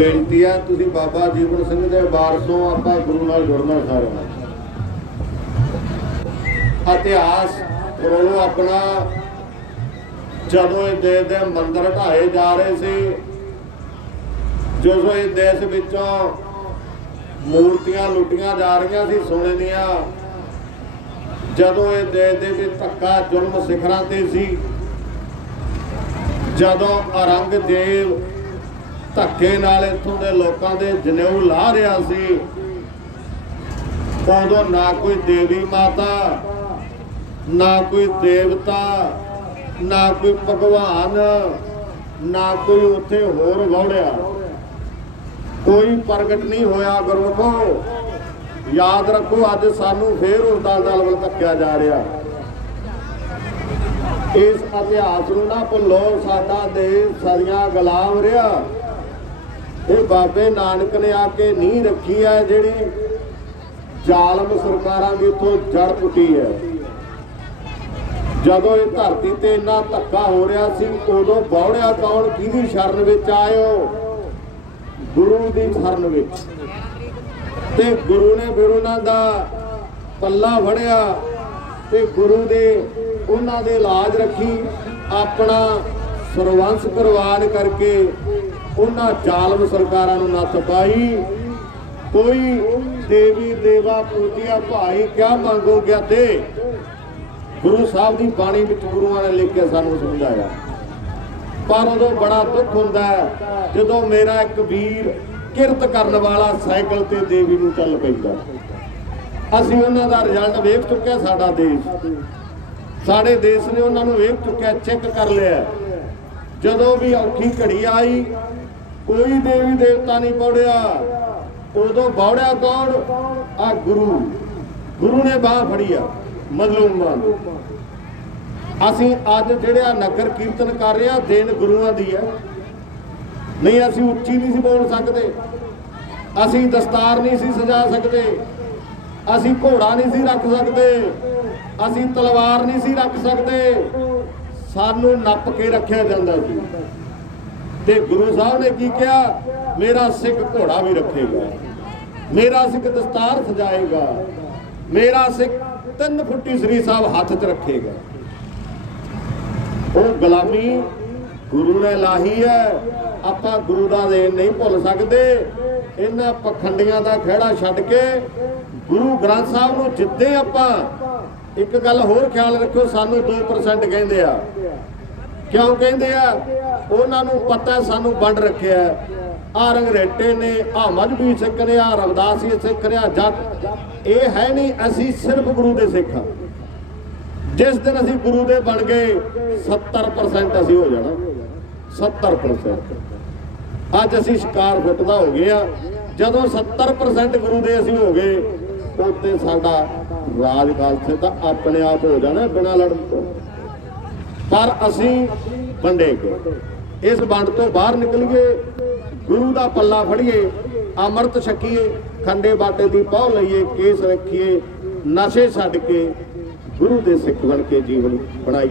ਬੇਨਤੀ ਆ, ਤੁਸੀਂ ਬਾਬਾ ਜੀਵਨ ਸਿੰਘ ਦੇ ਵਾਰਸੋਂ ਆਪਾਂ ਗੁਰੂ ਨਾਲ ਜੁੜਨਾ ਸਾਰਿਆਂ ਇਤਿਹਾਸ ਕਰੋ ਆਪਣਾ ਜਦੋਂ ਇਹ ਦੇਸ਼ ਦੇ ਮੰਦਰ ਢਾਏ ਜਾ ਰਹੇ ਸੀ, ਜਦੋਂ ਇਹ ਦੇਸ਼ ਵਿੱਚੋਂ ਮੂਰਤੀਆਂ ਲੁੱਟੀਆਂ ਜਾ ਰਹੀਆਂ ਸੀ ਸੋਨੇ ਦੀਆਂ, ਜਦੋਂ ਇਹ ਦੇਸ਼ ਦੇ ਵਿੱਚ ਧੱਕਾ ਜ਼ੁਲਮ ਸਿਖਰਾਂ ਤੇ ਸੀ, ਜਦੋਂ ਔਰੰਗਜ਼ੇਬ ਧੱਕੇ ਨਾਲ ਇੱਥੋਂ ਦੇ ਲੋਕਾਂ ਦੇ ਜਨੇਊ ਲਾ ਰਿਹਾ ਸੀ। ਉਦੋਂ ਨਾ ਕੋਈ ਦੇਵੀ ਮਾਤਾ, ਨਾ ਕੋਈ ਦੇਵਤਾ, ਨਾ ਕੋਈ ਭਗਵਾਨ, ਨਾ ਕੋਈ ਉੱਥੇ ਹੋਰ ਵੜਿਆ ਕੋਈ ਪ੍ਰਗਟ ਨਹੀਂ ਹੋਇਆ ਗੁਰਮਖੋ ਯਾਦ ਰੱਖੋ, ਅੱਜ ਸਾਨੂੰ ਫੇਰ ਉਸ ਦਲ ਵੱਲ ਧੱਕਿਆ ਜਾ ਰਿਹਾ। ਇਸ ਇਤਿਹਾਸ ਨੂੰ ਨਾ ਭੁੱਲੋ, ਸਾਡਾ ਦੇਸ਼ ਸਦੀਆਂ ਗੁਲਾਮ ਰਿਹਾ। ਇਹ ਬਾਬੇ ਨਾਨਕ ਨੇ ਆ ਕੇ ਨੀਂਹ ਰੱਖੀ ਹੈ ਜਿਹੜੀ ਜ਼ਾਲਮ ਸਰਕਾਰਾਂ ਦੀ ਇੱਥੋਂ ਜੜ ਪੁੱਟੀ ਹੈ। ਜਦੋਂ ਇਹ ਧਰਤੀ ਤੇ ਇੰਨਾ ਧੱਕਾ ਹੋ ਰਿਹਾ ਸੀ, ਉਦੋਂ ਬੌੜਿਆ ਕੌਣ? ਕਿਹਦੀ ਸ਼ਰਨ ਵਿੱਚ ਆਇਓ? ਗੁਰੂ ਦੀ ਸ਼ਰਨ ਵਿੱਚ। ਤੇ ਗੁਰੂ ਨੇ ਫਿਰ ਉਹਨਾਂ ਦਾ ਪੱਲਾ ਫੜਿਆ ਤੇ ਗੁਰੂ ਦੇ ਉਹਨਾਂ ਦੇ ਇਲਾਜ ਰੱਖੀ, ਆਪਣਾ ਸਰਵੰਸ ਕੁਰਬਾਨ ਕਰਕੇ ਉਹਨਾਂ ਜ਼ਾਲਮ ਸਰਕਾਰਾਂ ਨੂੰ ਨੱਥ ਪਾਈ। ਕੋਈ ਦੇਵੀ ਦੇਵਾ ਪੂਜਿਆ ਭਾਈ ਕਿਆ ਮੰਗੋਗੇ ਤੇ? ਗੁਰੂ ਸਾਹਿਬ ਦੀ ਬਾਣੀ ਵਿੱਚ ਗੁਰੂਆਂ ਨੇ ਲਿਖ ਕੇ ਸਾਨੂੰ ਸਮਝਾਇਆ। ਪਰ ਉਦੋਂ ਬੜਾ ਦੁੱਖ ਹੁੰਦਾ ਹੈ, ਜਦੋਂ ਮੇਰਾ ਇੱਕ ਵੀਰ ਕਿਰਤ ਕਰਨ ਵਾਲਾ ਸਾਈਕਲ ਤੇ ਦੇਵੀ ਨੂੰ ਚੱਲ ਪੈਂਦਾ। ਅਸੀਂ ਉਹਨਾਂ ਦਾ ਰਿਜ਼ਲਟ ਵੇਖ ਚੁੱਕਿਆ ਸਾਡਾ ਦੇਸ਼। ਸਾਡੇ ਦੇਸ਼ ਨੇ ਉਹਨਾਂ ਨੂੰ ਵੇਖ ਚੁੱਕਿਆ, ਚੈੱਕ ਕਰ ਲਿਆ। ਜਦੋਂ ਵੀ ਔਖੀ ਘੜੀ ਆਈ ਕੋਈ ਦੇਵੀ ਦੇਵਤਾ ਨਹੀਂ ਪੌੜਿਆ। ਉਦੋਂ ਬੌੜਿਆ ਕੌਣ? ਆ ਗੁਰੂ। ਗੁਰੂ ਨੇ ਬਾਹ ਫੜੀਆ ਮਜ਼ਲੂਮਾਂ ਨੂੰ ਅਸੀਂ ਅੱਜ ਜਿਹੜਿਆ ਨਗਰ ਕੀਰਤਨ ਕਰ ਰਹੇ ਆ ਦੇਨ ਗੁਰੂਆਂ ਦੀ ਹੈ ਨਹੀਂ, ਅਸੀਂ ਉੱਚੀ ਨਹੀਂ ਸੀ ਬੋਲ ਸਕਦੇ। ਅਸੀਂ ਦਸਤਾਰ ਨਹੀਂ ਸੀ ਸਜਾ ਸਕਦੇ। ਅਸੀਂ ਘੋੜਾ ਨਹੀਂ ਸੀ ਰੱਖ ਸਕਦੇ। ਅਸੀਂ ਤਲਵਾਰ ਨਹੀਂ ਸੀ ਰੱਖ ਸਕਦੇ। ਸਾਨੂੰ ਨੱਪ ਕੇ ਰੱਖਿਆ ਜਾਂਦਾ ਸੀ। ਤੇ ਗੁਰੂ ਸਾਹਿਬ ਨੇ ਕੀ ਕਿਹਾ? ਮੇਰਾ ਸਿੱਖ ਘੋੜਾ ਵੀ ਰੱਖੇਗਾ। ਮੇਰਾ ਸਿੱਖ ਦਸਤਾਰ ਸਜਾਏਗਾ। ਮੇਰਾ ਸਿੱਖ ਤਿੰਨ ਫੁੱਟੀ ਸ੍ਰੀ ਸਾਹਿਬ ਹੱਥ 'ਚ ਰੱਖੇਗਾ। ਉਹ ਗੁਲਾਮੀ ਗੁਰੂ ਨੇ ਲਾਹੀ ਹੈ। ਆਪਾਂ ਗੁਰੂ ਦਾ ਦੇਣ ਨਹੀਂ ਭੁੱਲ ਸਕਦੇ। ਇਹਨਾਂ ਪਖੰਡੀਆਂ ਦਾ ਖਿਹੜਾ ਛੱਡ ਕੇ ਗੁਰੂ ਗ੍ਰੰਥ ਸਾਹਿਬ ਨੂੰ ਜਿੱਦੇ ਆਪਾਂ। ਇੱਕ ਗੱਲ ਹੋਰ ਖਿਆਲ ਰੱਖਿਓ, ਸਾਨੂੰ 2% ਕਹਿੰਦੇ ਆ ਕਿਉਂ ਕਹਿੰਦੇ ਆ? ਉਹਨਾਂ ਨੂੰ ਪਤਾ ਸਾਨੂੰ ਵੰਡ ਰੱਖਿਆ ਆ ਰੰਗਰੇਟੇ ਨੇ, ਆ ਮਜਬੀ ਸਿੱਖ ਨੇ, ਆ ਰਵਦਾਸੀ ਸਿੱਖ ਨੇ, ਆ ਜੱਟ। ਇਹ ਹੈ ਨਹੀਂ, ਅਸੀਂ ਸਿਰਫ ਗੁਰੂ ਦੇ ਸਿੱਖ ਹਾਂ। ਜਿਸ ਦਿਨ ਅਸੀਂ ਗੁਰੂ ਦੇ ਬਣ ਗਏ 70% ਅਸੀਂ ਹੋ ਜਾਣਾ। 70% ਅੱਜ ਅਸੀਂ ਸ਼ਿਕਾਰ ਫੁੱਟਦਾ ਹੋ ਗਏ ਆ। ਜਦੋਂ 70% ਗੁਰੂ ਦੇ ਅਸੀਂ ਹੋ ਗਏ ਉੱਤੇ ਸਾਡਾ ਰਾਜ ਖਾਲਸੇ ਤਾਂ ਆਪਣੇ ਆਪ ਹੋ ਜਾਣਾ ਬਿਨਾਂ ਲੜਨ ਤੋਂ। ਪਰ ਅਸੀਂ ਵੰਡੇ ਗਏ। ਇਸ ਵੰਡ ਤੋਂ ਬਾਹਰ ਨਿਕਲੀਏ, ਗੁਰੂ ਦਾ ਪੱਲਾ ਫੜੀਏ, ਅੰਮ੍ਰਿਤ ਛਕੀਏ, ਖੰਡੇ ਬਾਟੇ ਦੀ ਪਹੁ ਲਈਏ, ਕੇਸ ਰੱਖੀਏ, ਨਸ਼ੇ ਛੱਡ ਕੇ ਗੁਰੂ ਦੇ ਸਿੱਖ ਬਣ ਕੇ ਜੀਵਨ ਬਣਾਈ।